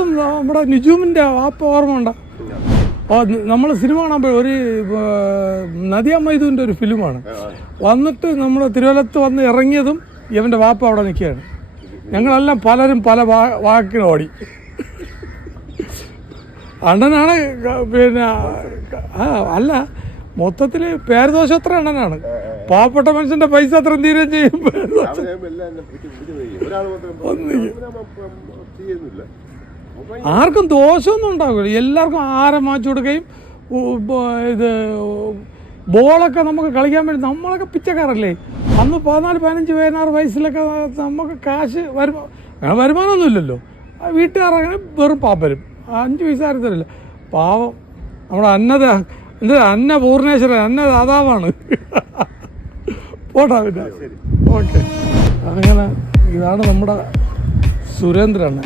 നമ്മുടെ നിജുമിൻ്റെ വാപ്പ ഓർമ്മ ഉണ്ടോ? നമ്മൾ സിനിമ കാണുമ്പോൾ ഒരു നദിയ മൈദൂൻ്റെ ഒരു ഫിലിമാണ് വന്നിട്ട് നമ്മൾ തിരുവല്ലത്ത് വന്ന് ഇറങ്ങിയതും ഇവൻ്റെ വാപ്പ അവിടെ നിൽക്കുകയാണ്. ഞങ്ങളെല്ലാം പലരും പല വാക്കിന് ഓടി. അണ്ണനാണ് പിന്നെ അല്ല മൊത്തത്തിൽ പേരുദോഷം അത്ര അണ്ണനാണ്. പാവപ്പെട്ട മനുഷ്യൻ്റെ പൈസ അത്ര തീരെ ചെയ്യും. ആർക്കും ദോഷമൊന്നും ഉണ്ടാവില്ല. എല്ലാവർക്കും ആഹാരം വാങ്ങിച്ചു കൊടുക്കുകയും ഇത് ബോളൊക്കെ നമുക്ക് കളിക്കാൻ വേണ്ടി നമ്മളൊക്കെ പിച്ചക്കാരല്ലേ. അന്ന് 14-15-16 വയസ്സിലൊക്കെ നമുക്ക് കാശ് വരുമാനമൊന്നുമില്ലല്ലോ. വീട്ടുകാരങ്ങനെ വെറും പാപ്പരും 5 പൈസ ആരും തരില്ല. പാവം നമ്മുടെ അന്നപൂർണേശ്വരൻ അന്നദാതാവാണ്. പോട്ടാ പിന്നെ ഓക്കെ. അങ്ങനെ ഇതാണ് നമ്മുടെ സുരേന്ദ്രൻ.